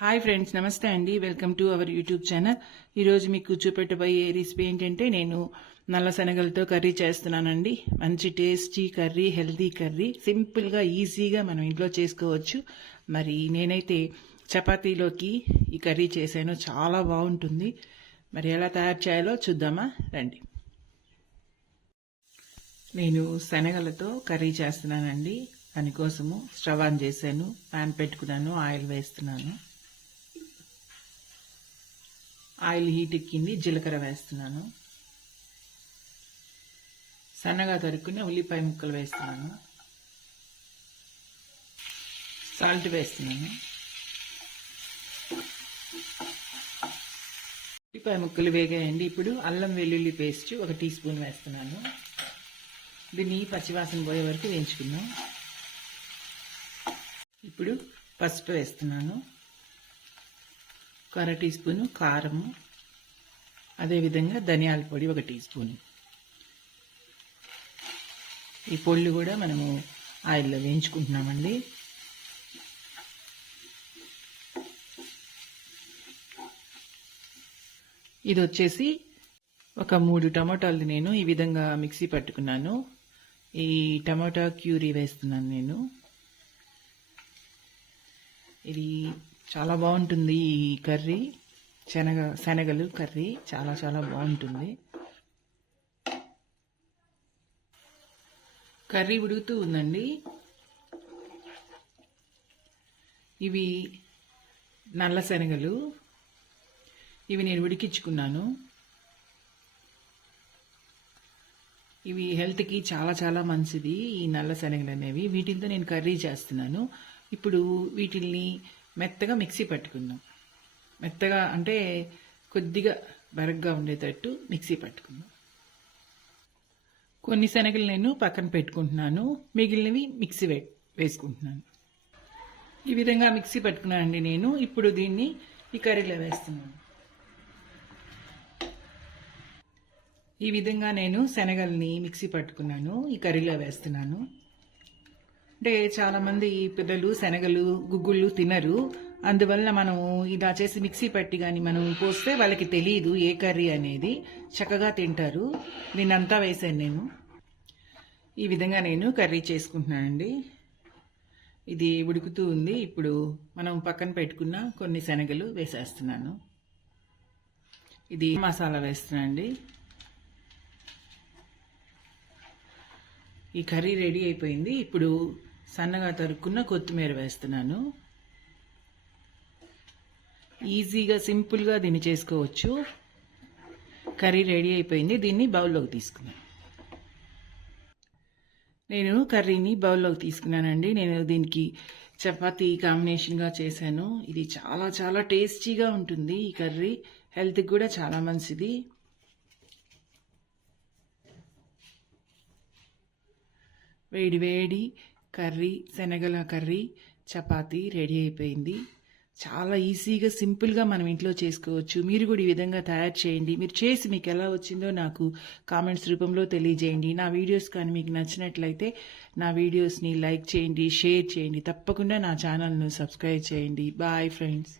Hi friends, నమస్తే అండి. Welcome to our YouTube channel. ఈరోజు మీకు చూపెట్టబోయే రెసిపీ ఏంటంటే నేను నల్ల శనగలతో కర్రీ చేస్తున్నానండి. మంచి టేస్టీ కర్రీ, హెల్తీ కర్రీ, సింపుల్గా ఈజీగా మనం ఇంట్లో చేసుకోవచ్చు. మరి నేనైతే చపాతీలోకి ఈ కర్రీ చేశాను, చాలా బాగుంటుంది. మరి ఎలా తయారు చేయాలో చూద్దామా రండి. నేను శనగలతో కర్రీ చేస్తున్నానండి. దానికోసము స్టవ్ ఆన్ చేశాను, ప్యాన్ పెట్టుకున్నాను, ఆయిల్ వేస్తున్నాను. ఆయిల్ హీట్ ఎక్కింది, జీలకర్ర వేస్తున్నాను. సన్నగా తరుక్కుని ఉల్లిపాయ ముక్కలు వేస్తున్నాను. సాల్ట్ వేస్తున్నాను. ఉల్లిపాయ ముక్కలు వేగాయండి. ఇప్పుడు అల్లం వెల్లుల్లి పేస్ట్ 1 టీ స్పూన్ వేస్తున్నాను. దీన్ని పచ్చివాసన పోయే వరకు వేయించుకుందాం. ఇప్పుడు పసుపు వేస్తున్నాను. 1/2 టీ స్పూను కారము, అదేవిధంగా ధనియాల పొడి 1 టీ స్పూను. ఈ పొళ్ళు కూడా మనము ఆయిల్లో వేయించుకుంటున్నామండి. ఇది వచ్చేసి ఒక 3 టమాటాలు నేను ఈ విధంగా మిక్సీ పట్టుకున్నాను. ఈ టమాటా క్యూరీ వేస్తున్నాను నేను. ఇది చాలా బాగుంటుంది. ఈ కర్రీ శనగలు కర్రీ చాలా చాలా బాగుంటుంది. కర్రీ ఉడుకుతూ ఉందండి. ఇవి నల్ల శనగలు, ఇవి నేను ఉడికించుకున్నాను. ఇవి హెల్త్కి చాలా చాలా మంచిది, ఈ నల్ల శనగలు అనేవి. వీటితో నేను కర్రీ చేస్తున్నాను. ఇప్పుడు వీటిల్ని మెత్తగా మిక్సీ పట్టుకుందాం. మెత్తగా అంటే కొద్దిగా బరగ్గా ఉండేటట్టు మిక్సీ పట్టుకుందాం. కొన్ని శనగలు నేను పక్కన పెట్టుకుంటున్నాను, మిగిలినవి మిక్సీ వేసుకుంటున్నాను. ఈ విధంగా మిక్సీ పట్టుకున్నానండి నేను. ఇప్పుడు దీన్ని ఈ కర్రీలో వేస్తున్నాను. ఈ విధంగా నేను శనగల్ని మిక్సీ పట్టుకున్నాను, ఈ కర్రీలో వేస్తున్నాను. అంటే చాలామంది పిల్లలు శనగలు, గుగ్గుళ్ళు తినరు. అందువల్ల మనం ఇలా చేసి మిక్సీ పట్టి కానీ మనం పోస్తే వాళ్ళకి తెలియదు ఏ కర్రీ అనేది, చక్కగా తింటారు. దీన్నంతా వేసాను నేను. ఈ విధంగా నేను కర్రీ చేసుకుంటున్నానండి. ఇది ఉడుకుతూ ఉంది. ఇప్పుడు మనం పక్కన పెట్టుకున్న కొన్ని శనగలు వేసేస్తున్నాను. ఇది మసాలా వేస్తున్నానండి. ఈ కర్రీ రెడీ అయిపోయింది. ఇప్పుడు సన్నగా తరుక్కున్న కొత్తిమీర వేస్తున్నాను. ఈజీగా సింపుల్గా దీన్ని చేసుకోవచ్చు. కర్రీ రెడీ అయిపోయింది. దీన్ని బౌల్లోకి తీసుకున్నాను. నేను కర్రీని బౌల్లోకి తీసుకున్నానండి. నేను దీనికి చపాతీ కాంబినేషన్గా చేశాను. ఇది చాలా చాలా టేస్టీగా ఉంటుంది. ఈ కర్రీ హెల్త్కి కూడా చాలా మంచిది. వేడి వేడి కర్రీ, శనగల కర్రీ, చపాతీ రెడీ అయిపోయింది. చాలా ఈజీగా సింపుల్గా మనం ఇంట్లో చేసుకోవచ్చు. మీరు కూడా ఈ విధంగా తయారు చేయండి. మీరు చేసి మీకు ఎలా వచ్చిందో నాకు కామెంట్స్ రూపంలో తెలియజేయండి. నా వీడియోస్ కానీ మీకు నచ్చినట్లయితే నా వీడియోస్ని లైక్ చేయండి, షేర్ చేయండి. తప్పకుండా నా ఛానల్ను సబ్స్క్రైబ్ చేయండి. Bye friends.